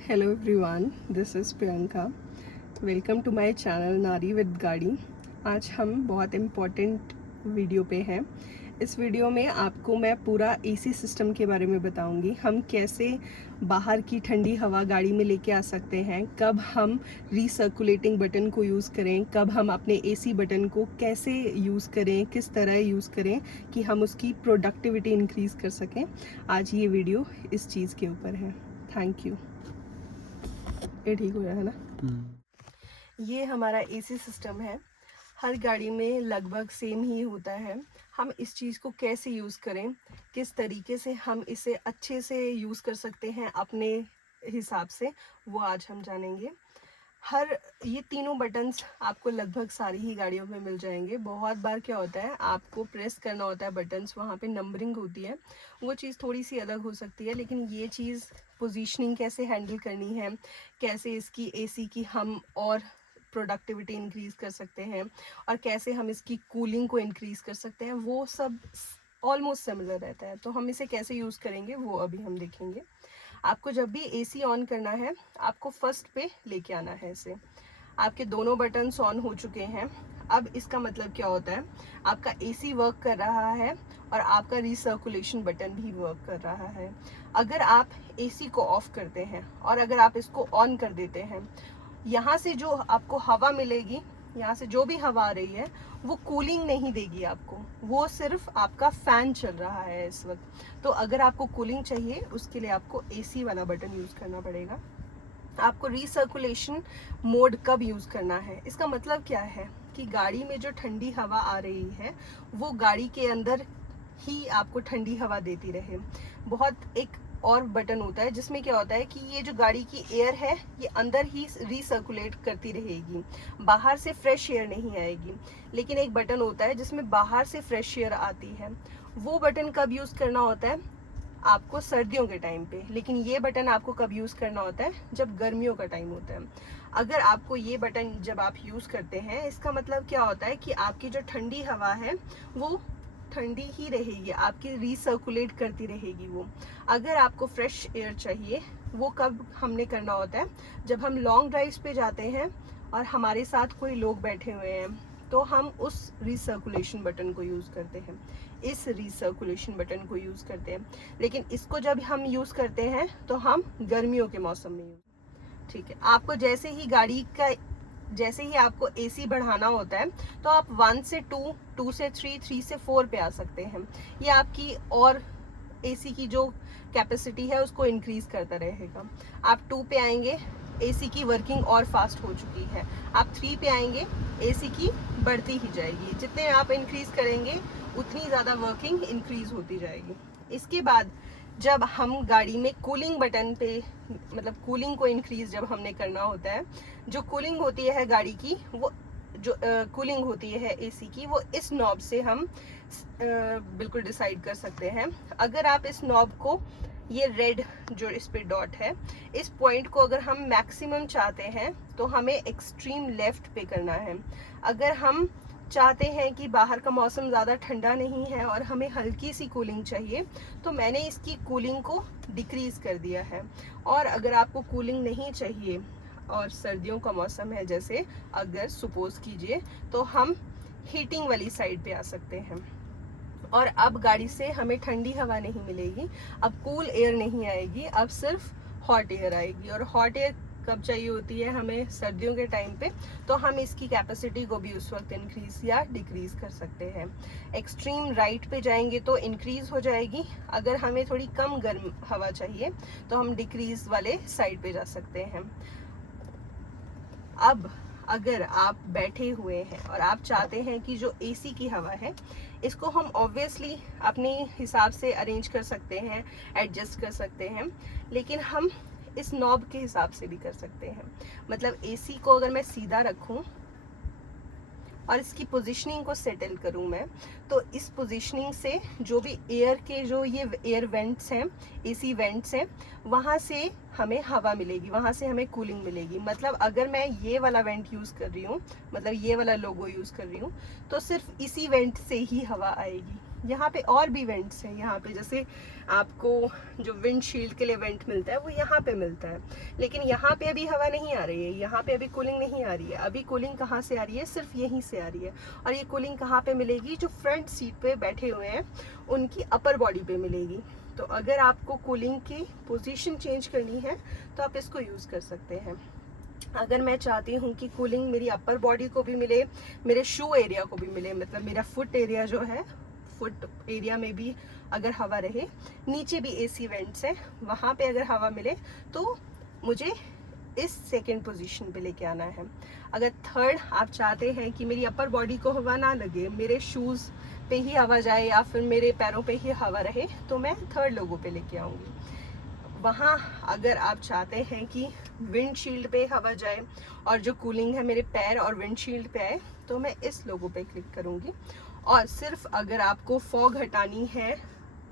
Hello everyone, this is Priyanka. Welcome to my channel Nari with Gaadi. आज हम बहुत इम्पोर्टेंट वीडियो पे हैं। इस वीडियो में आपको मैं पूरा एसी सिस्टम के बारे में बताऊंगी। हम कैसे बाहर की ठंडी हवा गाड़ी में लेके आ सकते हैं, कब हम रीसर्कुलेटिंग बटन को यूज़ करें, कब हम अपने एसी बटन को कैसे यूज़ करें, किस तरह यूज़ करें कि हम उसकी प्रोडक्टिविटी इंक्रीज़ कर सकें। आज ये वीडियो इस चीज़ के ऊपर है। Thank you. ये ठीक हो रहा है ना। ये हमारा एसी सिस्टम है। हर गाड़ी में लगभग सेम ही होता है। हम इस चीज़ को कैसे यूज़ करें, किस तरीके से हम इसे अच्छे से यूज़ कर सकते हैं अपने हिसाब से, वो आज हम जानेंगे। ये तीनों बटन्स आपको लगभग सारी ही गाड़ियों में मिल जाएंगे। बहुत बार क्या होता है, आपको प्रेस करना होता है बटन्स, वहाँ पे नंबरिंग होती है, वो चीज़ थोड़ी सी अलग हो सकती है। लेकिन ये चीज़ पोजीशनिंग कैसे हैंडल करनी है, कैसे इसकी एसी की हम और प्रोडक्टिविटी इंक्रीज़ कर सकते हैं और कैसे हम इसकी कूलिंग को इंक्रीज़ कर सकते हैं, वो सब ऑलमोस्ट सिमिलर रहता है। तो हम इसे कैसे यूज़ करेंगे वो अभी हम देखेंगे। आपको जब भी एसी ऑन करना है, आपको फर्स्ट पे लेके आना है इसे। आपके दोनों बटन्स ऑन हो चुके हैं। अब इसका मतलब क्या होता है, आपका एसी वर्क कर रहा है और आपका रिसर्कुलेशन बटन भी वर्क कर रहा है। अगर आप एसी को ऑफ करते हैं और अगर आप इसको ऑन कर देते हैं, यहाँ से जो आपको हवा मिलेगी, यहाँ से जो भी हवा आ रही है, वो कूलिंग नहीं देगी आपको। वो सिर्फ आपका फैन चल रहा है इस वक्त। तो अगर आपको कूलिंग चाहिए, उसके लिए आपको एसी वाला बटन यूज़ करना पड़ेगा। आपको रिसर्कुलेशन मोड कब यूज़ करना है, इसका मतलब क्या है कि गाड़ी में जो ठंडी हवा आ रही है, वो गाड़ी के अंदर ही आपको ठंडी हवा देती रहे। बहुत एक और बटन होता है जिसमें क्या होता है कि ये जो गाड़ी की एयर है, ये अंदर ही रिसर्कुलेट करती रहेगी, बाहर से फ्रेश एयर नहीं आएगी। लेकिन एक बटन होता है जिसमें बाहर से फ्रेश एयर आती है। वो बटन कब यूज़ करना होता है, आपको सर्दियों के टाइम पे। लेकिन ये बटन आपको कब यूज़ करना होता है, जब गर्मियों का टाइम होता है। अगर आपको ये बटन जब आप यूज़ करते हैं, इसका मतलब क्या होता है कि आपकी जो ठंडी हवा है वो ठंडी ही रहेगी, आपकी रिसर्कुलेट करती रहेगी वो। अगर आपको फ्रेश एयर चाहिए, वो कब हमने करना होता है, जब हम लॉन्ग ड्राइव्स पे जाते हैं और हमारे साथ कोई लोग बैठे हुए हैं, तो हम उस रिसर्कुलेशन बटन को यूज़ करते हैं, इस रिसर्कुलेशन बटन को यूज़ करते हैं। लेकिन इसको जब हम यूज़ करते हैं तो हम गर्मियों के मौसम में यूज़। ठीक है, आपको जैसे ही आपको एसी बढ़ाना होता है, तो आप 1 से 2, 2 से 3, 3 से 4 पे आ सकते हैं। ये आपकी और एसी की जो कैपेसिटी है उसको इंक्रीज करता रहेगा। आप 2 पे आएंगे, एसी की वर्किंग और फास्ट हो चुकी है। आप 3 पे आएंगे, एसी की बढ़ती ही जाएगी। जितने आप इंक्रीज करेंगे, उतनी ज़्यादा वर्किंग इंक्रीज होती जाएगी। इसके बाद जब हम गाड़ी में कूलिंग बटन पे, मतलब कूलिंग को इंक्रीज जब हमने करना होता है, जो कूलिंग होती है गाड़ी की, वो जो कूलिंग होती है एसी की, वो इस नॉब से हम बिल्कुल डिसाइड कर सकते हैं। अगर आप इस नॉब को, ये रेड जो इस पे डॉट है, इस पॉइंट को अगर हम मैक्सिमम चाहते हैं, तो हमें एक्सट्रीम लेफ्ट पे करना है। अगर हम चाहते हैं कि बाहर का मौसम ज़्यादा ठंडा नहीं है और हमें हल्की सी कूलिंग चाहिए, तो मैंने इसकी कूलिंग को डिक्रीज कर दिया है। और अगर आपको कूलिंग नहीं चाहिए और सर्दियों का मौसम है, जैसे अगर सपोज कीजिए, तो हम हीटिंग वाली साइड पे आ सकते हैं। और अब गाड़ी से हमें ठंडी हवा नहीं मिलेगी, अब कूल एयर नहीं आएगी, अब सिर्फ हॉट एयर आएगी। और हॉट एयर कब चाहिए होती है हमें, सर्दियों के टाइम पे। तो हम इसकी कैपेसिटी को भी उस वक्त इंक्रीज या डिक्रीज कर सकते हैं। एक्सट्रीम राइट पे जाएंगे तो इंक्रीज हो जाएगी। अगर हमें थोड़ी कम गर्म हवा चाहिए, तो हम डिक्रीज वाले साइड पे जा सकते हैं। अब अगर आप बैठे हुए हैं और आप चाहते हैं कि जो एसी की हवा है, इसको हम ऑब्वियसली अपने हिसाब से अरेंज कर सकते हैं, एडजस्ट कर सकते हैं। लेकिन हम इस नॉब के हिसाब से भी कर सकते हैं। मतलब एसी को अगर मैं सीधा रखूं और इसकी पोजीशनिंग को सेटल करूं मैं, तो इस पोजीशनिंग से जो भी एयर के, जो ये एयर वेंट्स हैं, एसी वेंट्स हैं, वहाँ से हमें हवा मिलेगी, वहाँ से हमें कूलिंग मिलेगी। मतलब अगर मैं ये वाला वेंट यूज़ कर रही हूँ, मतलब ये वाला लोगो यूज़ कर रही हूँ, तो सिर्फ इसी वेंट से ही हवा आएगी। यहाँ पे और भी वेंट्स हैं। यहाँ पे जैसे आपको जो विंडशील्ड के लिए वेंट मिलता है वो यहाँ पे मिलता है, लेकिन यहाँ पे अभी हवा नहीं आ रही है, यहाँ पे अभी कूलिंग नहीं आ रही है। अभी कूलिंग कहाँ से आ रही है? सिर्फ यहीं से आ रही है। और ये कूलिंग कहाँ पे मिलेगी? जो फ्रंट सीट पे बैठे हुए हैं उनकी अपर बॉडी पे मिलेगी। तो अगर आपको कूलिंग की पोजीशन चेंज करनी है तो आप इसको यूज़ कर सकते हैं। अगर मैं चाहती हूँ कि कूलिंग मेरी अपर बॉडी को भी मिले, मेरे शू एरिया को भी मिले, मतलब मेरा फुट एरिया जो है, फुट एरिया में भी अगर हवा रहे, नीचे भी एसी वेंट्स है वहाँ पे अगर हवा मिले, तो मुझे इस सेकेंड पोजीशन पे लेके आना है। अगर थर्ड आप चाहते हैं कि मेरी अपर बॉडी को हवा ना लगे, मेरे शूज़ पे ही हवा जाए या फिर मेरे पैरों पे ही हवा रहे, तो मैं थर्ड लोगों पे लेके आऊँगी। वहाँ अगर आप चाहते हैं कि विंडशील्ड पे हवा जाए और जो कूलिंग है मेरे पैर और विंडशील्ड पे आए, तो मैं इस लोगो पे क्लिक करूँगी। और सिर्फ अगर आपको फॉग हटानी है,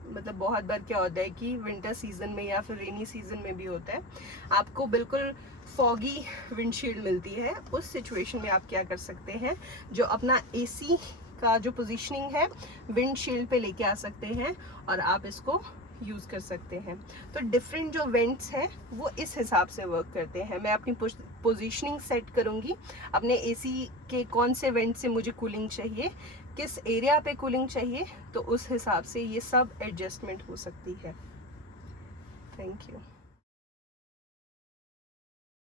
मतलब बहुत बार क्या होता है कि विंटर सीजन में या फिर रेनी सीजन में भी होता है, आपको बिल्कुल फॉगी विंडशील्ड मिलती है, उस सिचुएशन में आप क्या कर सकते हैं, जो अपना एसी का जो पोजीशनिंग है विंडशील्ड पे लेके आ सकते हैं और आप इसको यूज़ कर सकते हैं। तो डिफरेंट जो वेंट्स हैं वो इस हिसाब से वर्क करते हैं। मैं अपनी पोजीशनिंग सेट करूँगी, अपने एसी के कौन से वेंट से मुझे कूलिंग चाहिए, किस एरिया पे कूलिंग चाहिए, तो उस हिसाब से ये सब एडजस्टमेंट हो सकती है। Thank you.